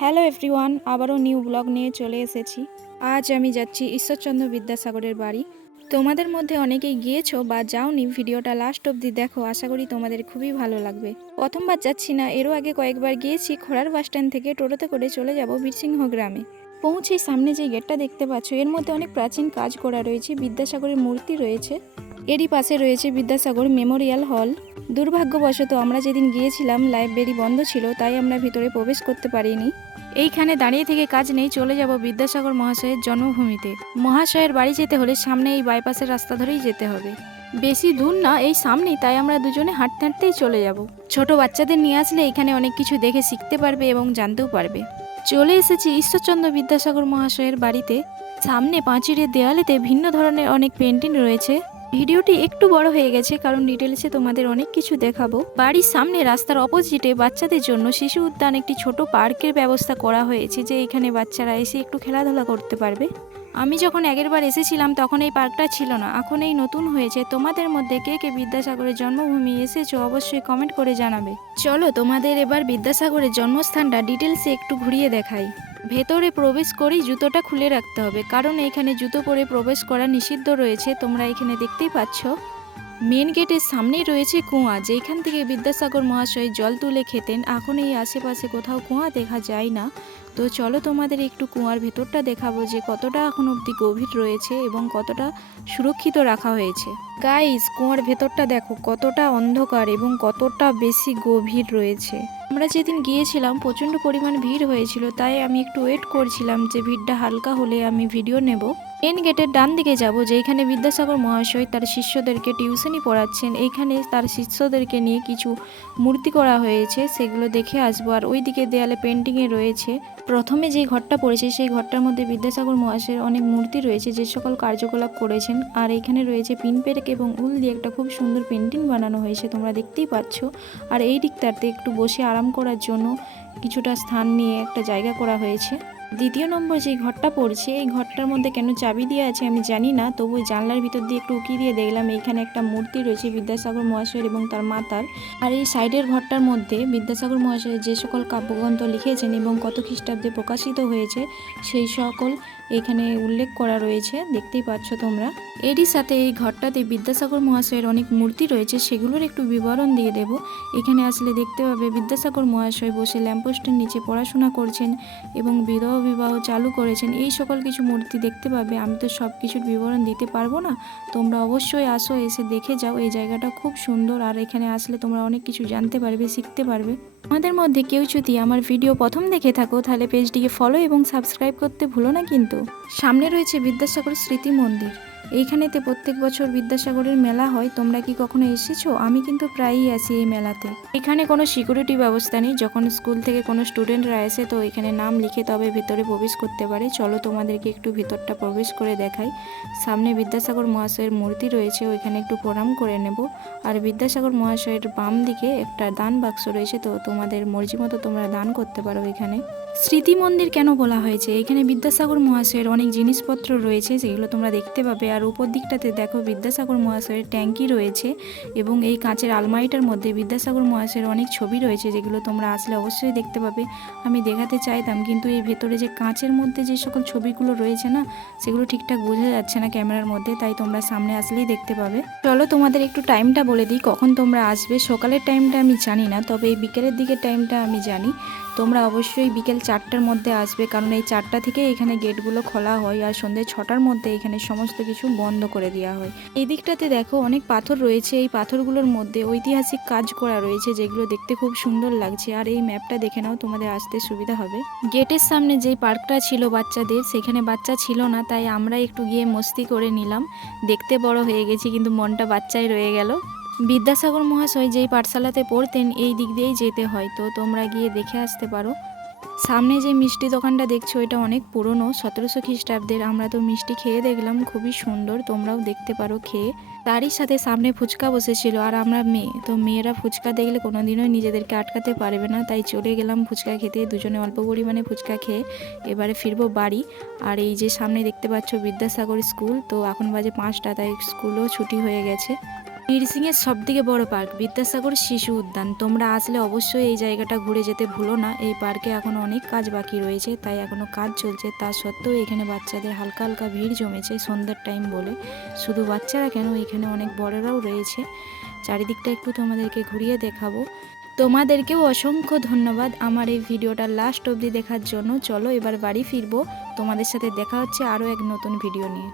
Hello everyone, আবারও new blog নিয়ে চলে এসেছি। আজ আমি যাচ্ছি ঈশ্বরচন্দ্র বিদ্যাসাগরের বাড়ি। তোমাদের মধ্যে অনেকেই গিয়েছো বা যাওনি, ভিডিওটা লাস্ট অবধি দেখো, আশা করি তোমাদের খুবই ভালো লাগবে। প্রথমবার যাচ্ছি না, এরও আগে কয়েকবার গিয়েছি। খোড়ার বাস স্ট্যান্ড থেকে টোটোতে করে চলে যাব বীরসিংহ গ্রামে। পৌঁছেই সামনে যে গেটটা দেখতে পাচ্ছ, এর মধ্যে অনেক প্রাচীন কাজ করা রয়েছে, বিদ্যাসাগরের মূর্তি রয়েছে। এরই পাশে রয়েছে বিদ্যাসাগর মেমোরিয়াল হল। দুর্ভাগ্যবশত আমরা যেদিন গিয়েছিলাম লাইব্রেরি বন্ধ ছিল, তাই আমরা ভিতরে প্রবেশ করতে পারিনি। এইখানে দাঁড়িয়ে থেকে কাজ নেই, চলে যাব বিদ্যাসাগর মহাশয়ের জন্মভূমিতে। মহাশয়ের বাড়ি যেতে হলে সামনে এই বাইপাসের রাস্তা ধরেই যেতে হবে, বেশি দূর না, এই সামনেই, তাই আমরা দুজনে হাঁটতে হাঁটতেই চলে যাব। ছোট বাচ্চাদের নিয়ে আসলে এখানে অনেক কিছু দেখে শিখতে পারবে এবং জানতেও পারবে। চলে এসেছি ঈশ্বরচন্দ্র বিদ্যাসাগর মহাশয়ের বাড়িতে। সামনে পাঁচিরের দেওয়ালেতে ভিন্ন ধরনের অনেক পেন্টিং রয়েছে। ভিডিওটি একটু বড় হয়ে গেছে কারণ ডিটেলসে তোমাদের অনেক কিছু দেখাবো। বাড়ির সামনে রাস্তার অপোজিটে বাচ্চাদের জন্য শিশু উদ্যান, একটি ছোট পার্কের ব্যবস্থা করা হয়েছে, যে এখানে বাচ্চারা এসে একটু খেলাধুলা করতে পারবে। আমি যখন আগেরবার এসেছিলাম তখন এই পার্কটা ছিল না, এখন এই নতুন হয়েছে। তোমাদের মধ্যে কে কে বিদ্যাসাগরের জন্মভূমি এসেছো অবশ্যই কমেন্ট করে জানাবে। চলো তোমাদের এবার বিদ্যাসাগরের জন্মস্থানটা ডিটেলসে একটু ঘুরিয়ে দেখাই। ভেতরে প্রবেশ করেই জুতোটা খুলে রাখতে হবে, কারণ এখানে জুতো পরে প্রবেশ করা নিষিদ্ধ রয়েছে। তোমরা এখানে দেখতেই পাচ্ছ মেন গেটের সামনেই রয়েছে কুয়া, যেখান থেকে বিদ্যাসাগর মহাশয় জল তুলে খেতেন। এখন এই আশেপাশে কোথাও কুয়া দেখা যায় না। তো চলো তোমাদের একটু কুয়ার ভেতরটা দেখাবো, যে কতটা এখন অবধি গভীর রয়েছে এবং কতটা সুরক্ষিত রাখা হয়েছে। গাইস, কুয়ার ভেতরটা দেখো কতটা অন্ধকার এবং কতটা বেশি গভীর রয়েছে। আমরা যেদিন গিয়েছিলাম প্রচণ্ড পরিমাণ ভিড় হয়েছিল, তাই আমি একটু ওয়েট করছিলাম যে ভিড়টা হালকা হলে আমি ভিডিও নেব। মেন গেটের ডান দিকে যাব, যেখানে বিদ্যাসাগর মহাশয় তার শিষ্যদেরকে টিউশনি পড়াচ্ছেন। এইখানে তার শিষ্যদেরকে নিয়ে কিছু মূর্তি করা হয়েছে, সেগুলো দেখে আসবো। আর ওই দিকে দেয়ালে পেন্টিংয়ে রয়েছে, প্রথমে যে ঘরটা পড়েছে সেই ঘরটার মধ্যে বিদ্যাসাগর মহাশয়ের অনেক মূর্তি রয়েছে, যে সকল কার্যকলাপ করেছেন। আর এখানে রয়েছে পিন পেরেক এবং উল দিয়ে একটা খুব সুন্দর পেন্টিং বানানো হয়েছে, তোমরা দেখতেই পাচ্ছ। আর এই দিকটাতে একটু বসে আরাম করার জন্য কিছুটা স্থান নিয়ে একটা জায়গা করা হয়েছে। দ্বিতীয় নম্বর যে ঘরটা পড়ছে, এই ঘরটার মধ্যে কেন চাবি দিয়ে আছে আমি জানি না, তবু জানলার ভিতর দিয়ে একটু উকি দিয়ে দেখলাম এইখানে একটা মূর্তি রয়েছে বিদ্যাসাগর মহাশয়ের এবং তার মাতার। আর এই সাইডের ঘরটার মধ্যে বিদ্যাসাগর মহাশয় যে সকল কাব্যগ্রন্থ লিখেছেন এবং কত খ্রিস্টাব্দে প্রকাশিত হয়েছে সেই সকল এখানে উল্লেখ করা রয়েছে, দেখতেই পাচ্ছ তোমরা। এরই সাথে এই ঘরটাতে বিদ্যাসাগর মহাশয়ের অনেক মূর্তি রয়েছে, সেগুলোর একটু বিবরণ দিয়ে দেব। এখানে আসলে দেখতে পাবে বিদ্যাসাগর মহাশয় বসে ল্যাম্পপোস্টের নিচে পড়াশোনা করছেন এবং বিবাহ চালু করেছেন, এই সকল কিছু মূর্তি দেখতে পাবে। আমি তো সব কিছুর বিবরণ দিতে পারবো না, তোমরা অবশ্যই আসো, এসে দেখে যাও। এই জায়গাটা খুব সুন্দর, আর এখানে আসলে তোমরা অনেক কিছু জানতে পারবে, শিখতে পারবে। আমাদের মধ্যে কেউ যদি আমার ভিডিও প্রথম দেখে থাকো তাহলে পেজটিকে ফলো এবং সাবস্ক্রাইব করতে ভুলো না কিন্তু। সামনে রয়েছে বিদ্যাসাগর স্মৃতি মন্দির। এইখানেতে প্রত্যেক বছর বিদ্যাসাগরের মেলা হয়, তোমরা কি কখনো এসেছো? আমি কিন্তু প্রায়ই আসি এই মেলাতে। এখানে কোনো সিকিউরিটি ব্যবস্থা নেই, যখন স্কুল থেকে কোনো স্টুডেন্টরা আসে তো এখানে নাম লিখে তবে ভেতরে প্রবেশ করতে পারে। চলো তোমাদেরকে একটু ভিতরটা প্রবেশ করে দেখাই। সামনে বিদ্যাসাগর মহাশয়ের মূর্তি রয়েছে, ওইখানে একটু প্রণাম করে নেব। আর বিদ্যাসাগর মহাশয়ের বাম দিকে একটা দান বাক্স রয়েছে, তো তোমাদের মর্জি মতো তোমরা দান করতে পারো। এখানে স্মৃতি মন্দির কেন বলা হয়েছে, এখানে বিদ্যাসাগর মহাশয়ের অনেক জিনিসপত্র রয়েছে, যেগুলো তোমরা দেখতে পাবে। আর উপর দিকটাতে দেখো বিদ্যাসাগর মহাশয়ের ট্যাঙ্কি রয়েছে এবং এই কাঁচের আলমারিটার মধ্যে বিদ্যাসাগর মহাশয়ের অনেক ছবি রয়েছে, যেগুলো তোমরা আসলে অবশ্যই দেখতে পাবে। আমি দেখাতে চাইতাম, কিন্তু এই ভেতরে যে কাঁচের মধ্যে যে সকল ছবিগুলো রয়েছে না, সেগুলো ঠিকঠাক বোঝা যাচ্ছে না ক্যামেরার মধ্যে, তাই তোমরা সামনে আসলেই দেখতে পাবে। চলো তোমাদের একটু টাইমটা বলে দিই, কখন তোমরা আসবে। সকালের টাইমটা আমি জানি না, তবে এই বিকেলের দিকের টাইমটা আমি জানি। তোমরা অবশ্যই বিকেল 4টার মধ্যে আসবে, কারণ এই 4টা থেকে এখানে গেটগুলো খোলা হয়, আর সন্ধ্যে 6টার মধ্যে এখানে সমস্ত কিছু বন্ধ করে দেওয়া হয়। এই দিকটাতে দেখো অনেক পাথর রয়েছে, এই পাথরগুলোর মধ্যে ঐতিহাসিক কাজ করা রয়েছে, যেগুলো দেখতে খুব সুন্দর লাগছে। আর এই ম্যাপটা দেখে নাও, তোমাদের আসতে সুবিধা হবে। গেটের সামনে যেই পার্কটা ছিল বাচ্চাদের, সেখানে বাচ্চা ছিল না, তাই আমরা একটু গিয়ে মস্তি করে নিলাম। দেখতে বড় হয়ে গেছি কিন্তু মনটা বাচ্চাই রয়ে গেল। বিদ্যাসাগর মহাশয় যেই পাঠশালাতে পড়তেন এই দিক দিয়েই যেতে হয়, তো তোমরা গিয়ে দেখে আসতে পারো। সামনে যে মিষ্টি দোকানটা দেখছো এটা অনেক পুরনো, 1700 খ্রিস্টাব্দের। আমরা তো মিষ্টি খেয়ে দেখলাম, খুবই সুন্দর, তোমরাও দেখতে পারো খেয়ে। তারই সাথে সামনে ফুচকা বসেছিল, আর আমরা মেয়ে, তো মেয়েরা ফুচকা দেখলে কোনোদিনও নিজেদেরকে আটকাতে পারবে না, তাই চলে গেলাম ফুচকা খেতে। দুজনে অল্প পরিমাণে ফুচকা খেয়ে এবারে ফিরবো বাড়ি। আর এই যে সামনে দেখতে পাচ্ছ বিদ্যাসাগর স্কুল, তো এখন বাজে 5টা, তাই স্কুলও ছুটি হয়ে গেছে। বীরসিংহের সবথেকে বড় পার্ক বিদ্যাসাগর শিশু উদ্যান। তোমরা আসলে অবশ্যই এই জায়গাটা ঘুরে যেতে ভুলো না। এই পার্কে এখন অনেক কাজ বাকি রয়েছে, তাই এখনও কাজ চলছে। তা সত্ত্বেও এখানে বাচ্চাদের হালকা হালকা ভিড় জমেছে সন্ধ্যার টাইম বলে। শুধু বাচ্চারা কেন, এখানে অনেক বড়রাও রয়েছে। চারিদিকটা একটু তোমাদেরকে ঘুরিয়ে দেখাবো। তোমাদেরকেও অসংখ্য ধন্যবাদ আমার এই ভিডিওটা লাস্ট অবধি দেখার জন্য। চলো এবার বাড়ি ফিরবো। তোমাদের সাথে দেখা হচ্ছে আরও এক নতুন ভিডিও নিয়ে।